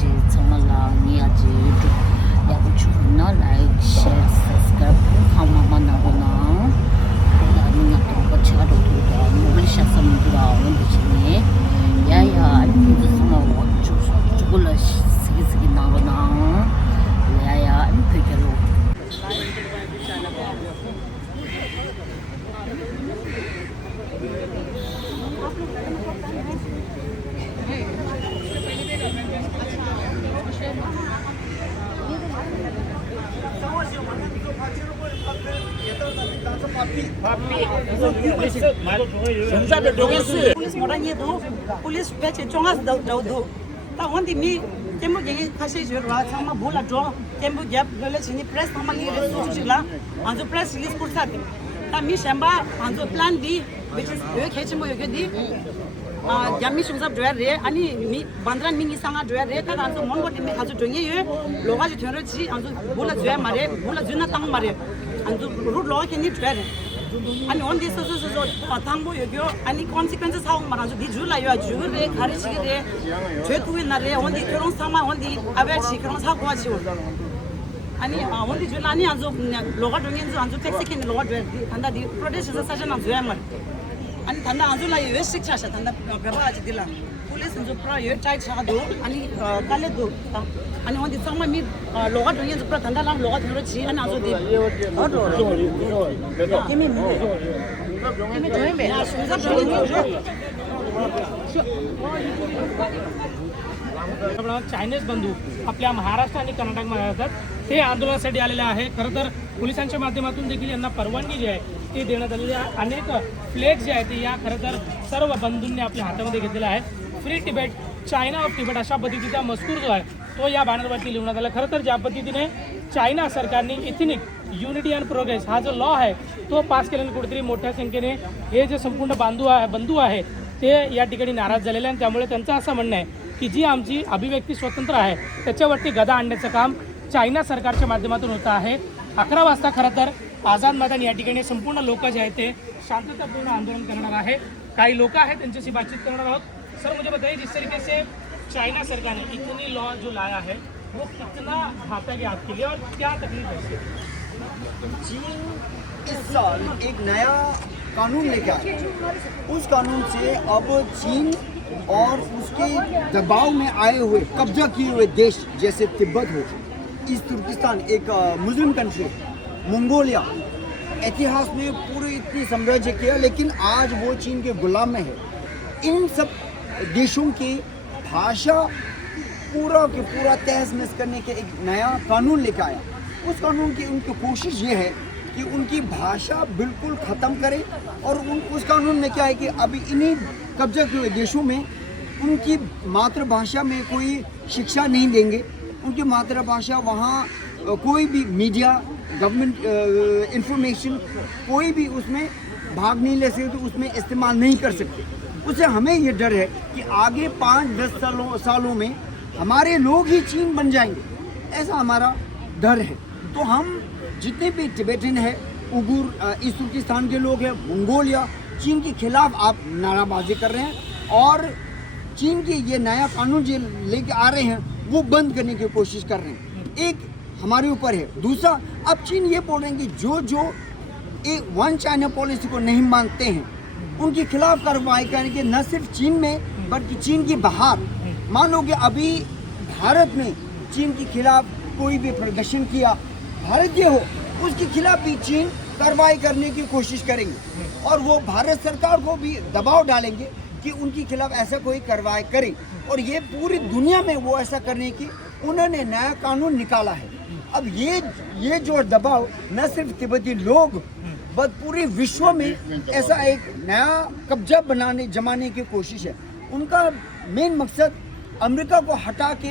记从了啦，你也记住，要不就那来 share subscribe 看妈妈那个呢，那你那多个车都多的，我们下什么都要问的是呢，呀，你这什么我就过了自己那个呢，呀，你陪着我。पुलिस मोड़ा ये दो पुलिस बेचे चोंगा दो दो ता वंदी मी तेमु गेगे खासे जो रा सामा बोला ड्रो तेमु गैप गले छिनी प्रेस सामा लिरे सुचिला अंजो प्रेस रिलीज पुरसा ता मी शंबा अंजो प्लान दी which is यो खेचमो यो दी यामी सुंजाब ड्रायर रे अनि मी बंद्रान मिंगी सांगा ड्रायर रे ता अंजो मोंगो दी हाजो जोंगे यो लोगा जो थेरो छि अंजो बोला जोया मारे बोला जुना तंग मारे अंजो रूट लोगा के नि ड्रायर अनि on this so patangbo yogyo ani consequences how mara jo di jula yo ju re khari chi re je tu na re on di kron sama on di aver chi kron sa kwa chi ani on di jula ani anjo loga dongen jo anjo taxi ken loga dwe anda di protest session anjo yamar ani tanda anjo la yo shiksha sha tanda baba aji dila police anjo pra yo tight sa do ani kale do ani on di sama mi loga dongen jo pra tanda lang loga thero chi ani anjo di kimi join me Chinese बंधू आपल्या महाराष्ट्र आणि कर्नाटकमध्ये राहतात ते आंदोलनासाठी आलेले आहे. खरं तर पोलिसांच्या माध्यमातून देखील यांना परवानगी जी आहे ती देण्यात आलेली आहे. अनेक फ्लेग जे आहेत ते या खरं तर सर्व बंधूंनी आपल्या हातामध्ये घेतलेला आहे. Free Tibet, China of Tibet अशा पद्धतीचा मजकूर जो आहे तो या बॅनरवरती लिहिण्यात आला. खरं तर ज्या पद्धतीने चायना सरकारने इथनिक युनिटी अँड प्रोग्रेस हा जो लॉ आहे तो पास केल्याने कुठेतरी मोठ्या संख्येने हे जे संपूर्ण बंधू आहे ते या ठिकाणी नाराज झालेले आणि त्यामुळे त्यांचं असं म्हणणं आहे की जी आमची अभिव्यक्ती स्वतंत्र आहे त्याच्यावरती गदा आणण्याचं काम चायना सरकारच्या माध्यमातून होतं आहे. 11 वाजता खरं तर आझाद मैदान या ठिकाणी संपूर्ण लोक जे आहेत ते शांततापूर्ण आंदोलन करणार आहे. काही लोक आहेत त्यांच्याशी बातचीत करणार आहोत. सर मुझे बताइए जिस तरीके से चाइना सरकार ने इतनी लॉ जो लाया है वो कितना घातक है आपके लिए और क्या तकलीफ है? चीन इस साल एक नया कानून लेकर आया. उस कानून से अब चीन और उसके दबाव में आए हुए कब्जा किए हुए देश जैसे तिब्बत हो, ईस्ट तुर्किस्तान एक मुस्लिम कंट्री, मंगोलिया, इतिहास में पूरे इतनी साम्राज्य किया लेकिन आज वो चीन के गुलाम में है. इन सब देशों की भाषा पूरा के पूरा तहस नहस करने के एक नया कानून लेकर आया. उस कानून की उनकी कोशिश ये है कि उनकी भाषा बिल्कुल ख़त्म करे और उस कानून में क्या है कि अभी इन्हीं कब्जा किए हुए देशों में उनकी मातृभाषा में कोई शिक्षा नहीं देंगे. उनकी मातृभाषा वहाँ कोई भी मीडिया, गवर्नमेंट इंफॉर्मेशन कोई भी उसमें भाग नहीं ले सकते, तो उसमें इस्तेमाल नहीं कर सकते. उससे हमें ये डर है कि आगे 5-10 सालों में हमारे लोग ही चीन बन जाएंगे, ऐसा हमारा डर है. तो हम जितने भी टिबेटन है, उगुर, ईस्ट तुर्किस्तान के लोग हैं, मंगोलिया, चीन के खिलाफ आप नाराबाजी कर रहे हैं और चीन के ये नया कानून जो लेके आ रहे हैं वो बंद करने की कोशिश कर रहे हैं. एक हमारे ऊपर है. दूसरा, अब चीन ये बोल रहे हैं कि जो एक वन चाइना पॉलिसी को नहीं मानते हैं उनके खिलाफ कार्रवाई करेंगे, न सिर्फ चीन में बल्कि चीन की बाहर. मान लो कि अभी भारत ने चीन के खिलाफ कोई भी प्रदर्शन किया, भारतीय हो, उसके खिलाफ भी चीन कार्रवाई करने की कोशिश करेंगे और वो भारत सरकार को भी दबाव डालेंगे कि उनके खिलाफ ऐसा कोई कार्रवाई करे. और ये पूरी दुनिया में वो ऐसा करने की उन्होंने नया कानून निकाला है. अब ये जो दबाव न सिर्फ तिब्बती लोग बट पूरे विश्व में ऐसा एक नया कब्जा जमाने की कोशिश है. उनका मेन मकसद अमेरिका को हटा के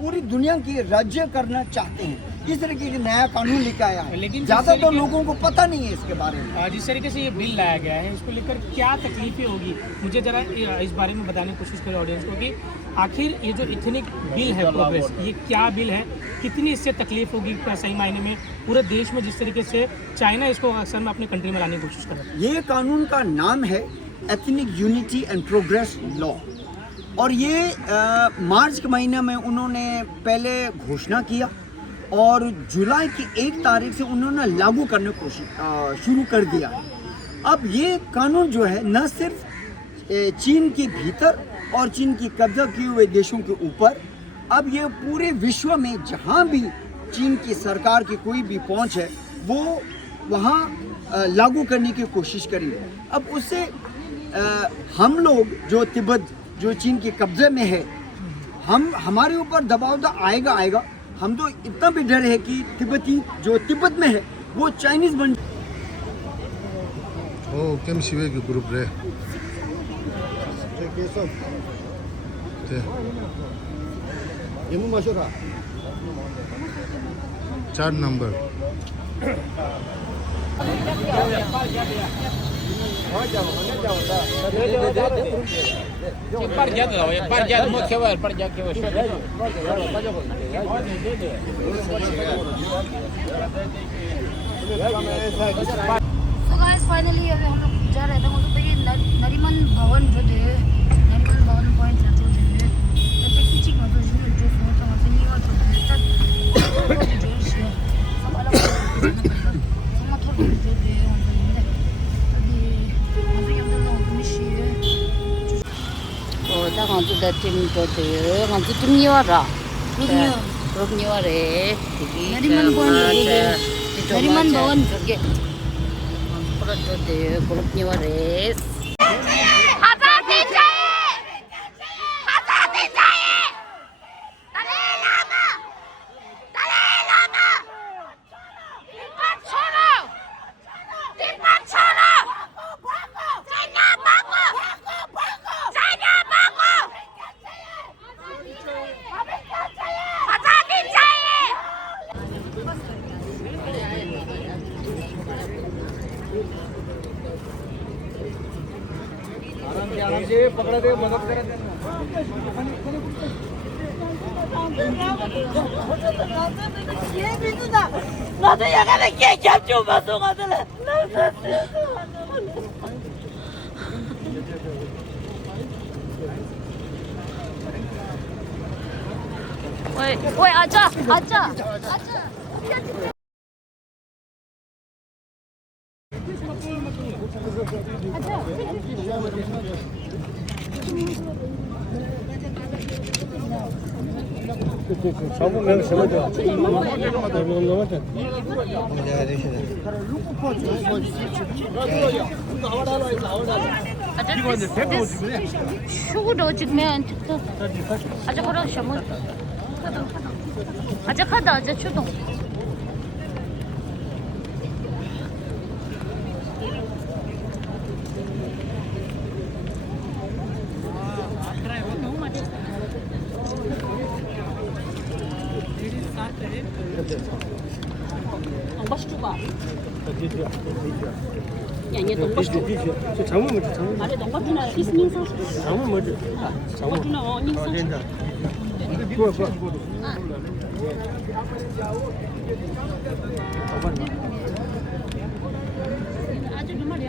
पूरी दुनिया की राज्य करना चाहते हैं. इस तरीके के नया कानून लेकर आया है, लेकिन ज़्यादातर लोगों को पता नहीं है इसके बारे में. जिस तरीके से ये बिल लाया गया है इसको लेकर क्या तकलीफें होगी, मुझे ज़रा इस बारे में बताने की कोशिश करें ऑडियंस को कि आखिर ये जो इथनिक बिल है प्रोग्रेस, ये क्या बिल है, कितनी इससे तकलीफ होगी सही मायने में पूरे देश में, जिस तरीके से चाइना इसको अक्सर में अपने कंट्री में लाने की कोशिश कर रहा है. ये कानून का नाम है ethnic unity and progress law. और ये मार्च के महीने में उन्होंने पहले घोषणा किया और जुलाई की 1 तारीख से उन्होंने लागू करने की कोशिश शुरू कर दिया। अब ये कानून जो है न सिर्फ चीन के भीतर और चीन की कब्जा किए हुए देशों के ऊपर, अब ये पूरे विश्व में जहाँ भी चीन की सरकार की कोई भी पहुँच है वो वहाँ लागू करने की कोशिश करेंगे। अब उससे हम लोग जो तिब्बत जो चीन के कब्जे में है, हमारे ऊपर दबाव तो आएगा। हम तो इतना भी डर है कि तिब्बती जो तिब्बत में है वो चाइनीज बन। ओ केम सिवे के ग्रुप रे ते येमु माशोरा 4 नंबर So guys, finally अभी हम लोग जा रहे थे मतलब तो ये नरीमन भवन जो थे, नरीमन भवन पॉइंट जाते थे, तो किसी का तो जो फोन था मतलब नहीं होता था, तब जो है सब अलग अलग सब मतलब जो थे मतलब अभी हम लोग मिशी 다 간주 다 팀도들 간주 팀이와라. 그럼요래. नरीमन भवन नरीमन भवन 저게 그렇도들 그럼요래. 나도 야간에 개캡 좀 봤어 가들래. 왜 아자 슈구도 찍면 아자 그럼 셔무 아자 카다 아자 추동 동바시 주가. 야니 동바시 주. 저 장문 뭐지? 장문. 아래 동바주나 이스민상. 장문 뭐지? 동바주나 닝상. 그거. 아주 그 말이야.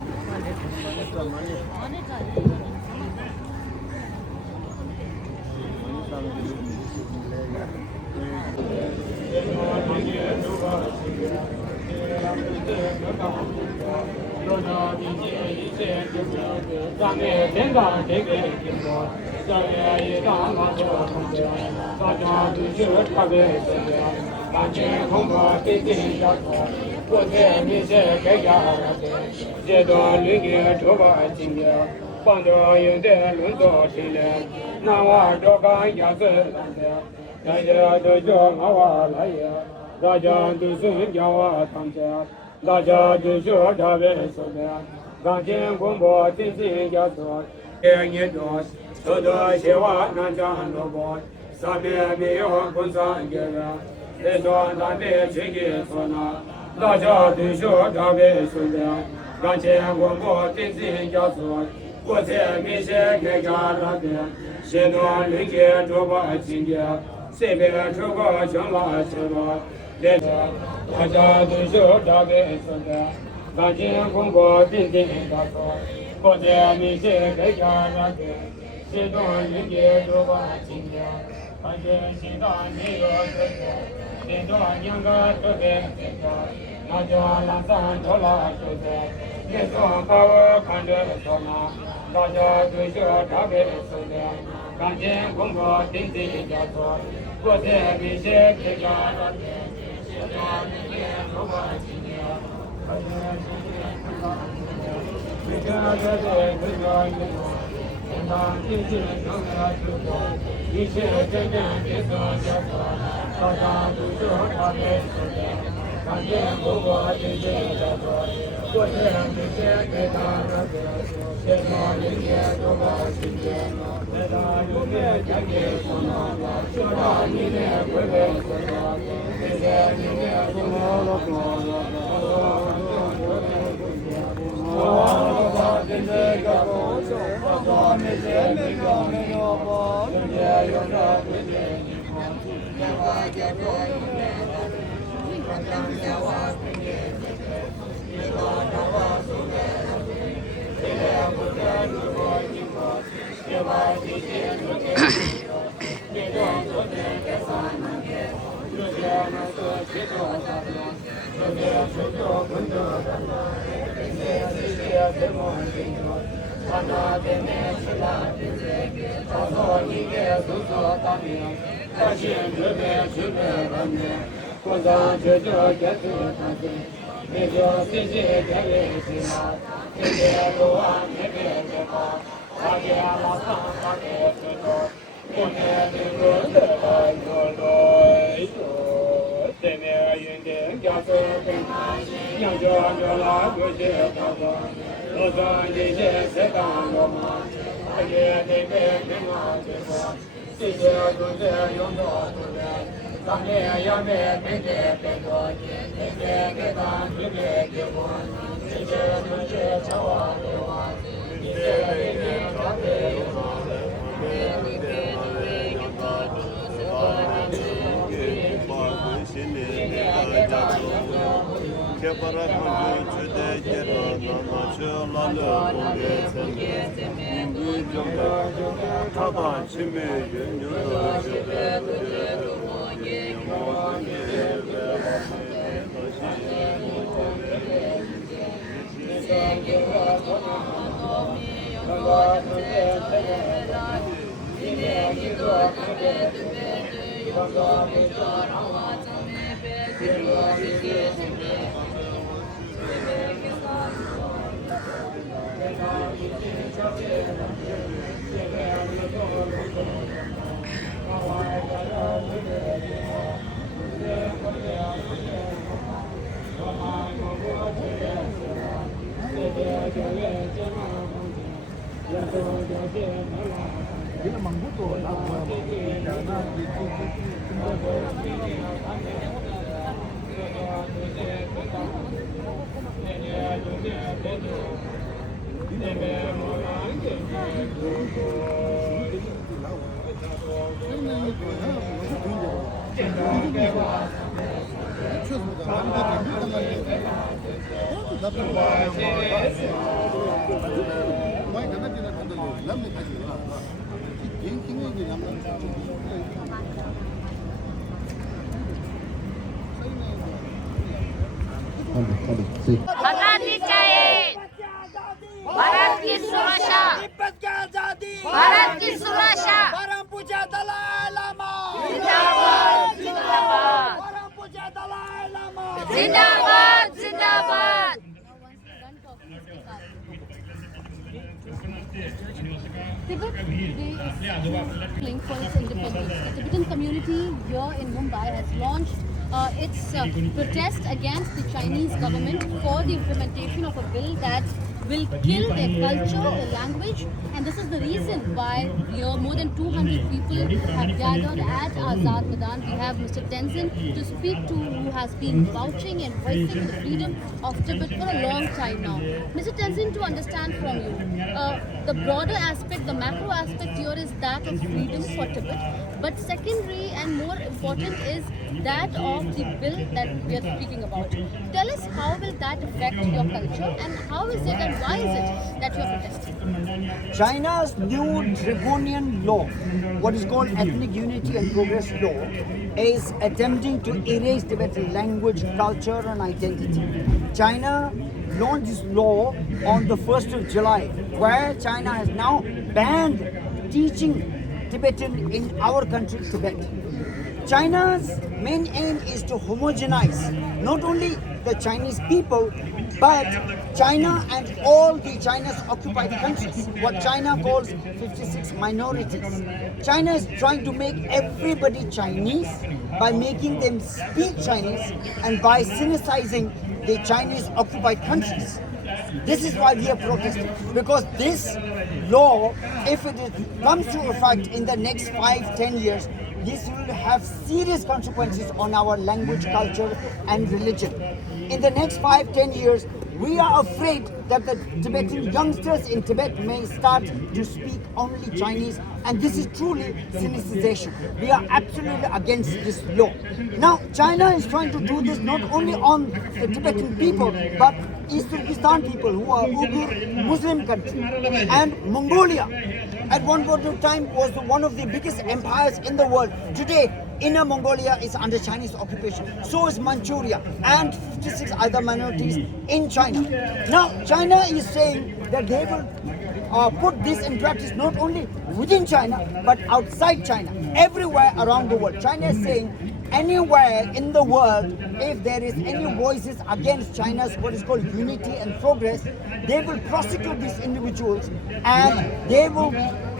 आजादी चाहिए, भारत की सुरक्षा, भारत की सुरक्षा, जिंदाबाद जिंदाबाद। Tibet is playing for its independence. The Tibetan community here in Mumbai has launched its protest against the Chinese government for the implementation of a bill that will kill their culture, their language, and this is the reason why here more than 200 people have gathered at Azad Maidan. We have Mr. Tenzin to speak to, who has been vouching and voicing the freedom of Tibet for a long time now. Mr. Tenzin, to understand from you, the broader aspect, the macro aspect here is that of freedom for Tibet. But secondary and more important is that of the bill that we are speaking about. Tell us, how will that affect your culture, and how is it and why is it that you are protesting? China's new draconian law, what is called Ethnic Unity and Progress Law, is attempting to erase Tibetan language, culture and identity. China launched this law on the 1st of July, where China has now banned teaching Tibetan in our country, Tibet. China's main aim is to homogenize not only the Chinese people, but China and all the China's occupied countries, what China calls 56 minorities. China is trying to make everybody Chinese by making them speak Chinese and by sinicizing the Chinese occupied countries. This is why we are protesting, because this law, if comes to effect in the next 5-10 years, this will have serious consequences on our language, culture and religion. In the next 5-10 years, we are afraid that the Tibetan youngsters in Tibet may start to speak only Chinese, and this is truly sinicization. We are absolutely against this law. Now, China is trying to do this not only on the Tibetan people, but East Turkestan people who are Uyghur Muslim country, and Mongolia. At one point of time was one of the biggest empires in the world. Today, Inner Mongolia is under Chinese occupation. So is Manchuria and 56 other minorities in China. Now, China is saying that they will put this in practice not only within China, but outside China, everywhere around the world. China is saying anywhere in the world, if there is any voices against China's what is called unity and progress, they will prosecute these individuals and they will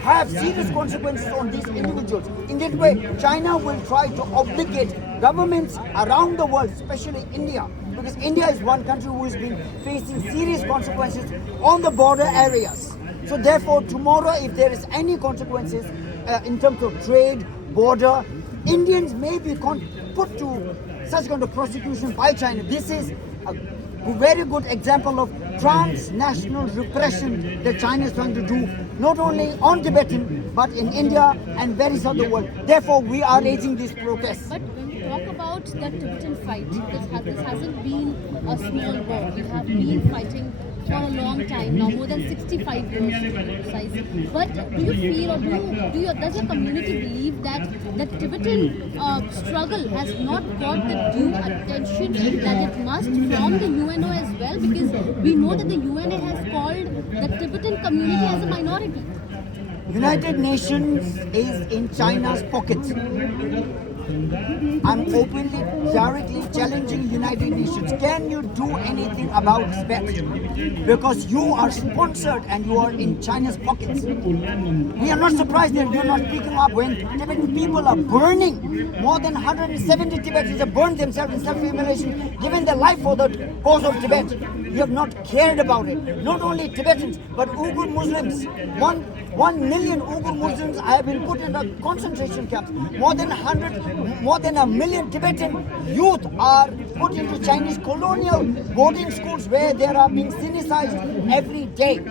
have serious consequences on these individuals. In that way, China will try to obligate governments around the world, especially India, because India is one country who has been facing serious consequences on the border areas. So therefore, tomorrow, if there is any consequences in terms of trade, border, Indians may be put to such kind of prosecution by China. This is a very good example of transnational repression that China is trying to do, not only on Tibetan, but in India and various other world. Therefore, we are raising these protests. But when we talk about the Tibetan fight, this hasn't been a small war. We have been fighting for a long time now, more than 65 years to be precise. But do you feel, or does your community believe that the Tibetan struggle has not got the due attention that it must from the UNO as well? Because we know that the UNO has called the Tibetan community as a minority. United Nations is in China's pocket. I'm openly, directly challenging United Nations. Can you do anything about Tibet? Because you are sponsored and you are in China's pockets. We are not surprised that you're not speaking up when Tibetan people are burning. More than 170 Tibetans have burned themselves in self-immolation, given their life for the cause of Tibet. You have not cared about it. Not only Tibetans, but Uyghur Muslims. 1 million Uyghur Muslims have been put in the concentration camps. More than a million Tibetan youth are put into Chinese colonial boarding schools where they are being sinicized every day.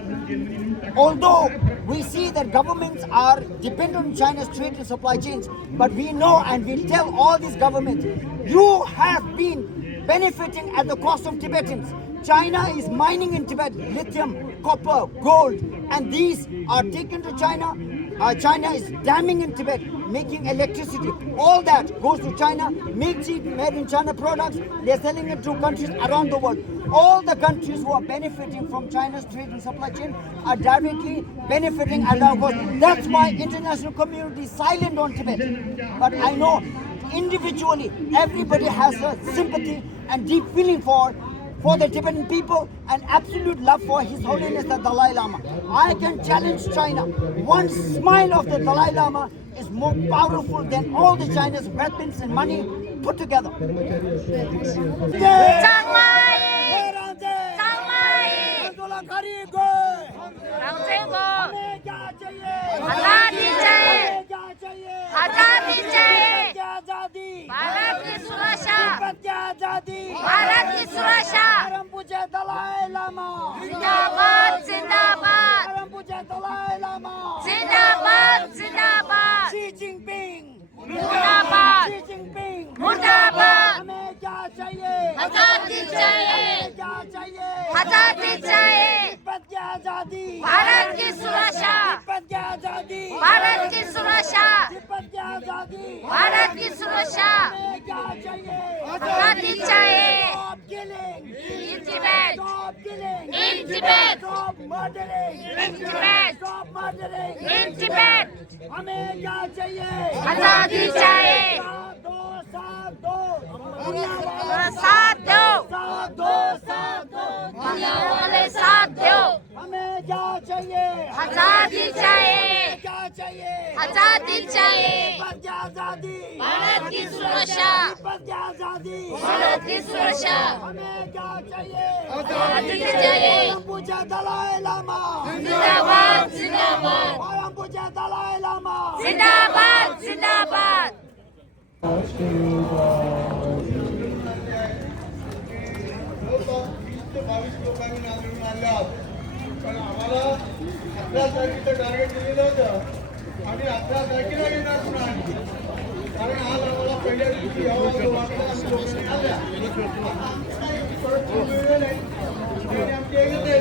Although we see that governments are dependent on China's trade and supply chains, but we know and we tell all these governments, you have been benefiting at the cost of Tibetans. China is mining in Tibet lithium, copper, gold, and these are taken to China. China is damming in Tibet, making electricity. All that goes to China, make cheap made in China products. They're selling it to countries around the world. All the countries who are benefiting from China's trade and supply chain are directly benefiting at our cost. That's why international community is silent on Tibet. But I know individually everybody has a sympathy and deep feeling for the Tibetan people and absolute love for His Holiness the Dalai Lama. I can challenge China. One smile of the Dalai Lama is more powerful than all the China's weapons and money put together. Dalai Lama. Zindabad, Zindabad. Dalai Lama. Zindabad, Zindabad. Xi Jinping. Bharat की सुरक्षा हमें क्या चाहिए? आजादी चाहिए Stop killing. इन Tibet Stop killing. इन Tibet Stop murdering. इन Tibet Stop murdering. इन तिब्बत हमें क्या चाहिए? आजादी चाहिए साथ दो, साथ दो। थोड़ा साथ दो साथ दो, साथ दो। दुनिया वाले साथ दो हमें क्या चाहिए? आजादी चाहिए क्या चाहिए? आजादी चाहिए तिब्बत की आजादी। भारत की सुरक्षा तिब्बत की आजादी। भारत की सुरक्षा हमें क्या चाहिए? आजादी चाहिए पूछे दलाई लामा। जिंदाबाद जिंदाबाद हम पूछे दलाई लामा। जिंदाबाद जिंदाबाद बावीस लोकांनी नांदेडून आणल्या पण आम्हाला 11 तारखेचं टार्गेट दिलेलं होतं. आम्ही 11 तारखेला येणार पुन्हा आणखी. कारण आज आम्हाला पहिल्या दिवशी यावं असं वाटलं आम्ही लोकांनी आल्या परत बोललेलं नाही आणि आमची एकच आहे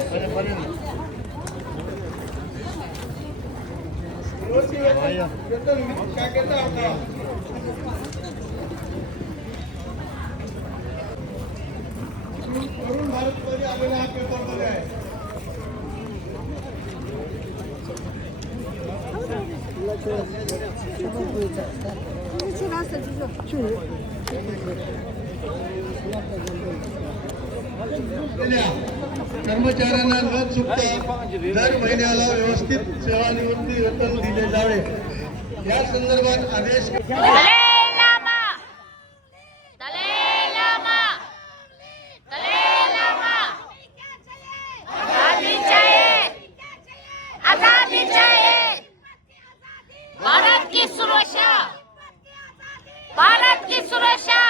रोजची वेतन काय करता आपल्याला तरुण भारतमध्ये आलेला हा पेपरमध्ये आहे. कर्मचाऱ्यांना न चुकता दर महिन्याला व्यवस्थित सेवानिवृत्ती वेतन दिले जावे या संदर्भात आदेश दलाई लामा दलाई लामा दलाई लामा आजादी चाहिए आजादी चाहिए भारत की सुरक्षा भारत की सुरक्षा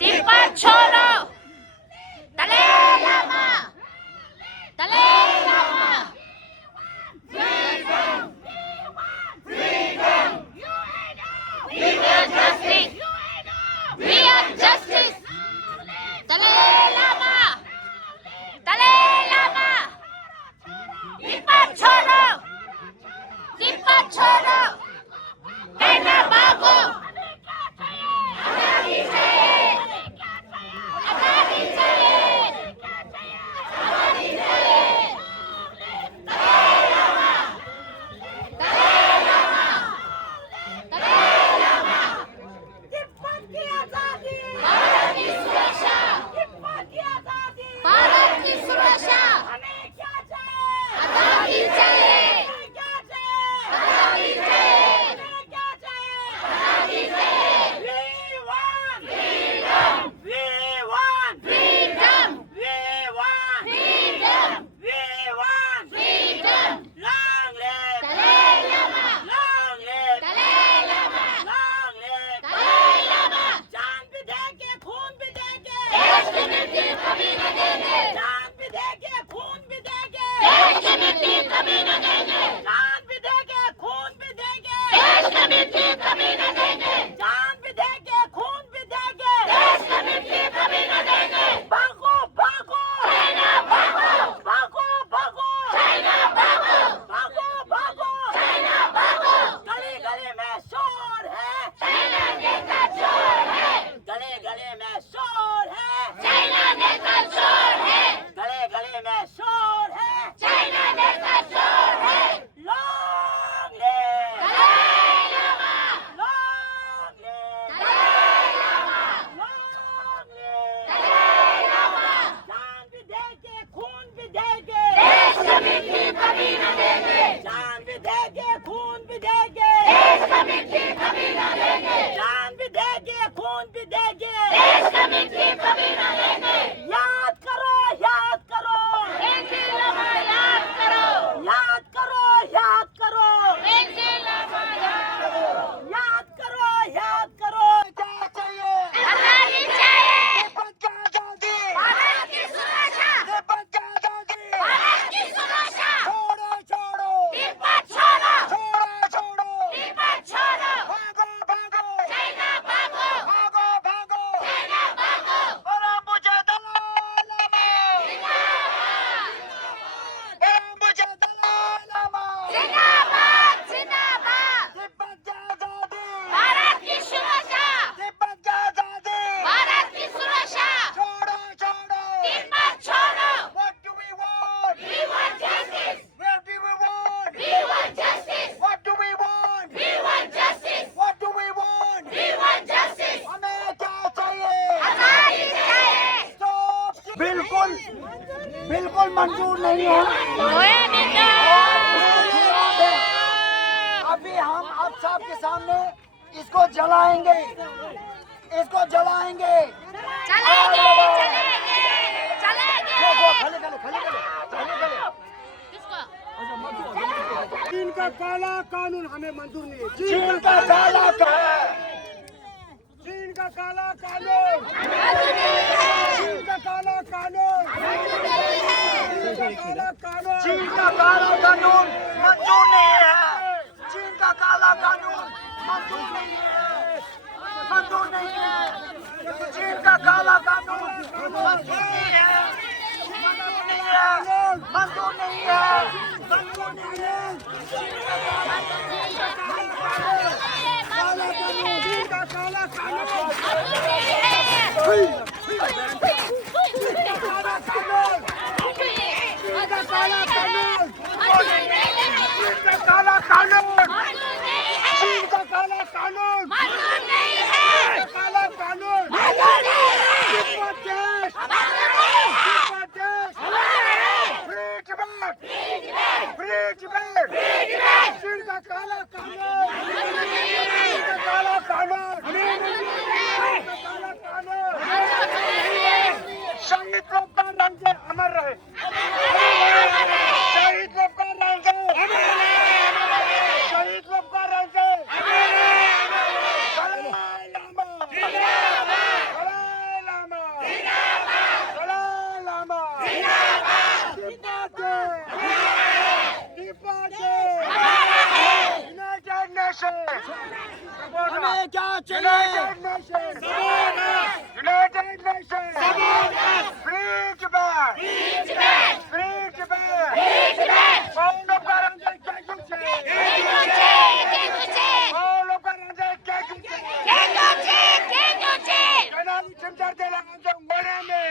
तिब्बत छोड़ो दलाई लामा दलाई Lama We are justice. We are justice. Dalai Lama. Dalai Lama. Tibet छोड़ो तिब्बत छोड़ो कहना भागो आजादी चाहिए आजादी चाहिए आजादी चाहिए दलाई लामा दलाई लामा दलाई लामा तिब्बत की आजादी भारत की सुरक्षा तिब्बत की आजादी भारत की सुरक्षा हमें क्या चाहिए आजादी चाहिए क्या चाहिए आजादी चाहिए क्या चाहिए आजादी चाहिए we want freedom we want freedom we want freedom long live Dalai Lama long live Dalai Lama long live Dalai Lama जान भी देंगे खून भी देंगे देश की मिट्टी कभी न देंगे जान भी देंगे खून भी देंगे देश की मिट्टी कभी न देंगे जान भी देंगे खून भी देंगे देश की मिट्टी कभी न देंगे जान भी देंगे खून भी देंगे देश की मिट्टी कभी न देंगे भागो भागो चाइना भागो भागो भागो चाइना भागो भागो भागो चाइना भागो गली गली में शोर है चाइना नेता चोर है गली गली में शोर है चाइना नेता चोर है गली गली में शोर है चाइना नेता चोर है long live Dalai Lama long live Dalai Lama long live Dalai Lama जान भी देंगे खून भी देंगे देश की मिट्टी कभी न देंगे जान भी देंगे खून भी देंगे देश की मिट्टी कभी न देंगे जान भी देंगे खून भी देंगे देश की मिट्टी कभी न देंगे याद करो याद करो याद करो याद करो याद करो याद करो याद करो क्या चाहिए आजादी चाहिए तिब्बत की आजादी भारत की सुरक्षा तिब्बत की आजादी भारत की सुरक्षा छोड़ो छोड़ो तिब्बत छोड़ो छोड़ो छोड़ो तिब्बत छोड़ो भागो भागो चाइना भागो भागो भागो चाइना भागो और हम मुझे बिल्कुल मंजूर नहीं है। अभी हम आप सबके सामने इसको जलाएंगे, इसको जलाएंगे। चीन का काला कानून हमें मंजूर नहीं है। चीन का काला चीन का काला कानून, चीन का काला कानून, चीन का काला कानून, चीन का काला कानून मंजूर नहीं है। चीन का काला कानून मंजूर नहीं है, मंजूर नहीं है। चीन का काला कानून मंजूर नहीं है, मंजूर नहीं है, मंजूर नहीं है, मंजूर नहीं है। चीन का काला कानून, काला कानून, चीन का काला कानून, काला कानून, चीन का काला कानून, काला कानून, काला कानून। शहीद लोग का रंग अमर रहे, शहीद लोग का रंग, शहीद लोग का रंग। दलाई लामा, दलाई लामा, दलाई लामा, यूनाइटेड नेशंस, हमें क्या चाहिए? यूनाइटेड नेशंस, फ्री जबान, फ्री जबान, paulo barangay Keguche, paulo barangay Keguche, kanali cimcar de la anjang moreme,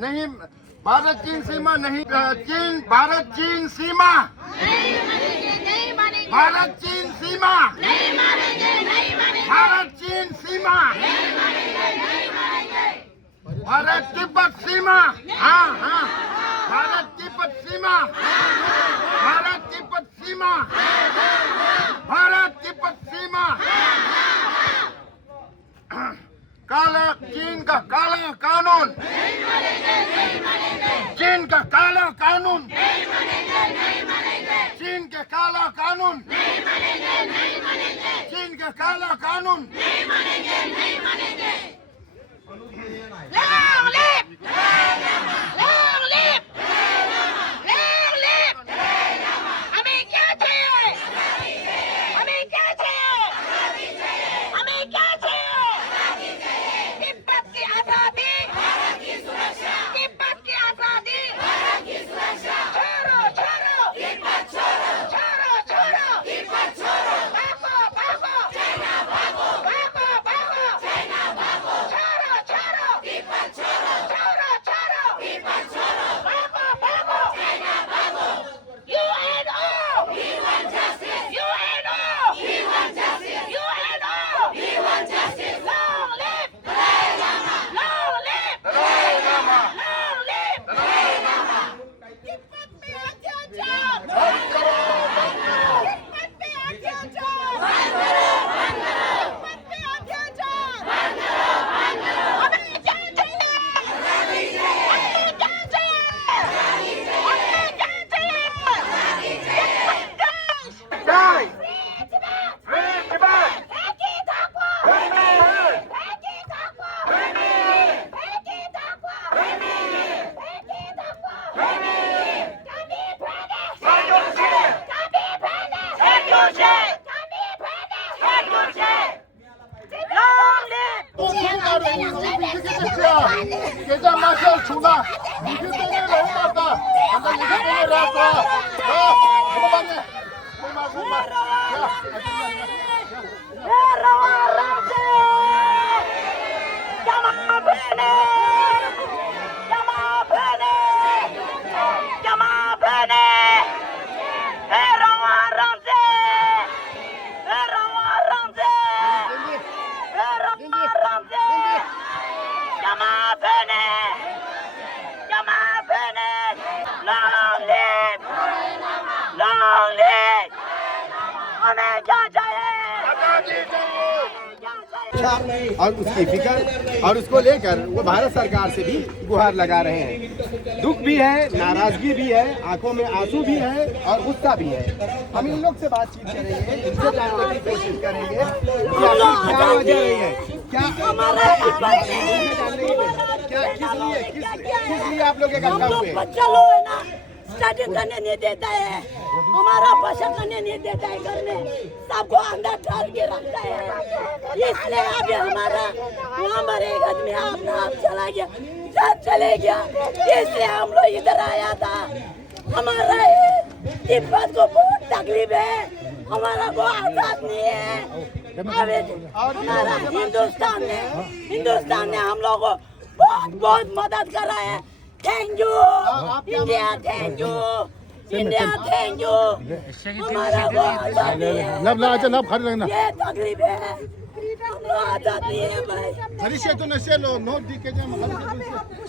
नहीं भारत चीन सीमा नहीं, चीन भारत चीन सीमा, भारत चीन सीमा, भारत चीन सीमा, भारत तिब्बत सीमा, हाँ हाँ, भारत तिब्बत सीमा, भारत तिब्बत सीमा, भारत तिब्बत सीमा। काला चीन का काला कानून, चीन का काला कानून, चीन के काला कानून, चीन का काला कानून। हमें क्या चाहिए? हमें क्या चाहिए? हमें क्या चाहिए? तिब्बत की आजादी 계장 마셔 주나 이게 때문에 너무 많다 근데 이게 때문에 나왔어 그만해 그만 और उसकी फिक्र और उसको लेकर वो भारत सरकार से भी गुहार लगा रहे हैं। दुख भी है, नाराजगी भी है, आंखों में आंसू भी है और गुस्सा भी है। हम इन लोग से बातचीत करेंगे, इनसे जानने की कोशिश करेंगे कि आखिर क्या वजह रही है, क्या किस लिए आप लोग इकट्ठा हुए? बच्चा लोग है ना स्टडी करने नहीं देता है, हमारा भाषा करने नहीं देता है, घर में सबको अंदर डाल के रखता है। इसलिए अभी हमारा वहाँ पर एक आदमी आप चला गया, सब चले गया, इसलिए हम लोग इधर आया था। हमारा तिब्बत को बहुत तकलीफ है, हमारा को आजाद नहीं है। अभी हमारा हिंदुस्तान ने हम लोग को बहुत मदद कर रहा है। Thank you India, thank you India, thank you. हमारा को आजादी है, ये तकलीफ है, आजादी है भाई।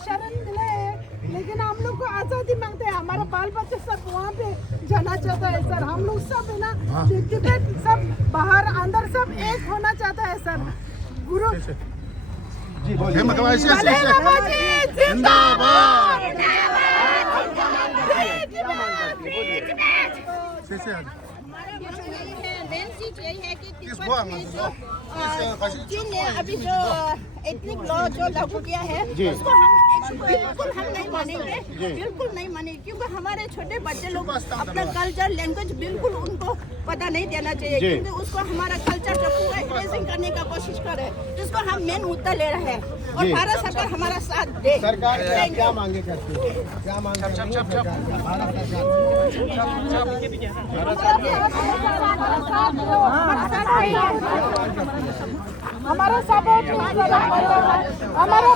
शरण मिले हैं, लेकिन हम लोग को आजादी मांगते हैं। हमारा बाल बच्चे सब वहाँ पे जाना चाहता है सर। हम लोग सब है ना तिब्बत सब बाहर अंदर सब एक होना चाहता है सर। गुरु मेन चीज यही है कि चीन ने अभी जो एथनिक लॉ जो लागू किया है उसको हम बिल्कुल नहीं मानेंगे, बिल्कुल नहीं मानेंगे, क्योंकि हमारे छोटे बच्चे लोग अपना कल्चर लैंग्वेज बिल्कुल उनको पता नहीं देना चाहिए, क्योंकि उसको हमारा कल्चर का पूरा इरेजिंग करने का कोशिश करे, जिसको हम मेन मुद्दा ले रहे हैं और भारत सरकार हमारा साथ दे। सरकार क्या मांगे करती है, क्या मांगे हमारा सपोर्ट हमारा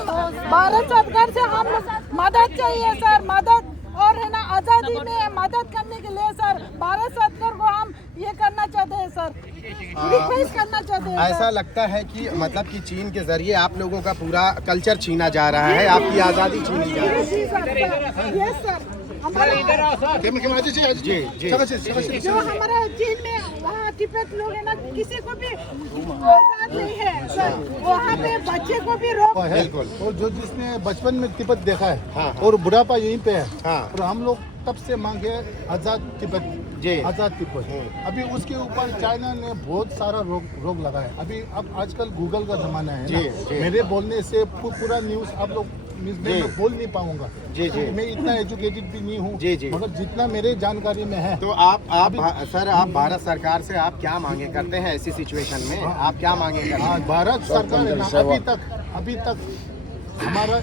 भारत सरकार से हम मदद चाहिए सर, मदद और है ना आजादी में मदद करने के लिए सर भारत सरकार को हम ये करना चाहते हैं सर, रिक्वेस्ट करना चाहते हैं। ऐसा लगता है कि मतलब कि चीन के जरिए आप लोगों का पूरा कल्चर छीना जा रहा है, आपकी आज़ादी छीनी जा रही है। यस सर, जी जो हमारा चीन में वहाँ तिब्बत लोग है ना किसी को भी आजाद नहीं है सर, वहाँ पे बच्चे को भी रोक और जो जिसने बचपन में तिब्बत देखा है हाँ। और बुढ़ापा यहीं पे है हाँ। और हम लोग तब से मांगे आजाद तिब्बत, आजाद तिब्बत। अभी उसके ऊपर चाइना ने बहुत सारा रोक लगाया। अभी अब आजकल गूगल का जमाना है ना, मेरे बोलने से पूरा न्यूज़ आप लोग मैं बोल नहीं पाऊंगा। मैं इतना एजुकेटेड भी नहीं हूँ, मगर जितना मेरे जानकारी में है। तो आप सर आप भारत सरकार से आप क्या मांगे करते हैं ऐसी सिचुएशन में, आप क्या मांगे करते हैं? भारत सरकार अभी तक हमारा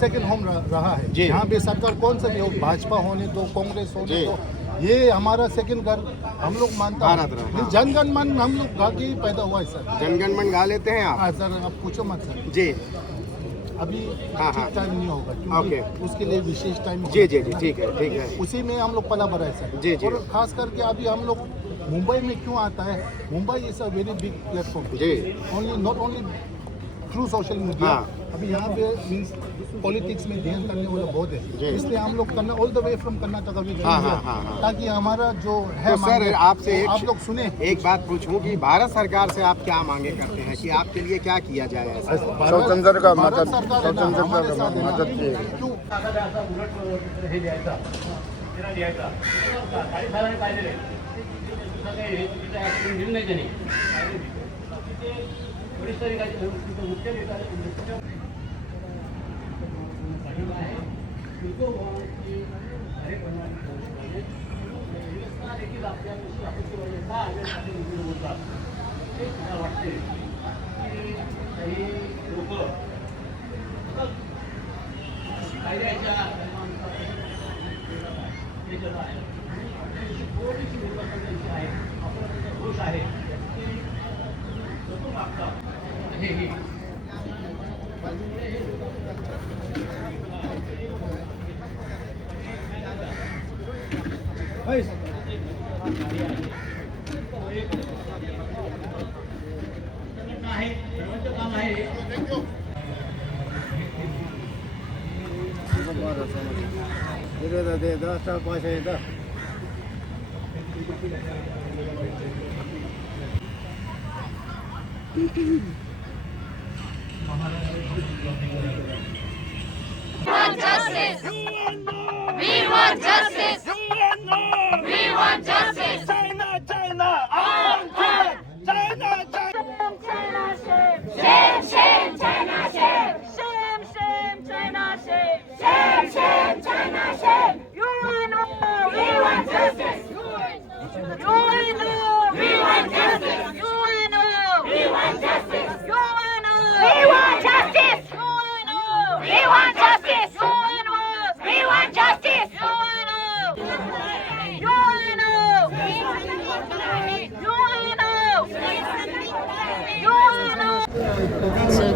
सेकंड होम रहा है। यहाँ पे सरकार कौन सा भी हो, भाजपा होने दो, कांग्रेस होने दो, ये हमारा सेकंड घर हम लोग मानता है। जनगण मन हम लोग गा के ही पैदा हुआ है सर। जनगण मन गा लेते हैं आप? हाँ सर, आप पूछो मत सर। जी अभी टाइम नहीं होगा क्योंकि उसके लिए विशेष टाइम। जी ठीक है। उसी में हम लोग पला भरा है सर। जी और खास करके अभी हम लोग मुंबई में क्यों आता है, Mumbai is a very big platform, not only through social media. अभी यहाँ पे मीन्स पॉलिटिक्स में ध्यान करने वाला बहुत है, इसलिए हम लोग करना all the way from Karnataka अभी ताकि हमारा जो है। तो सर आपसे आप लोग सुने एक बात पूछूं कि भारत सरकार से आप क्या मांगे करते हैं कि आपके लिए क्या किया जाए? स्वतंत्र का मदद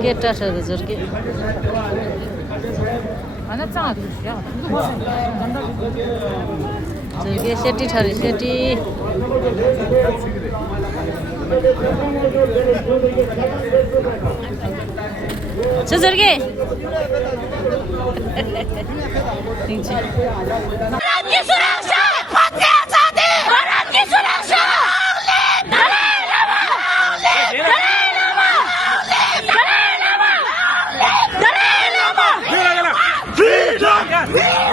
저렇게 따셔도 저렇게 저렇게 세티 차리 세티 저렇게 Freedom!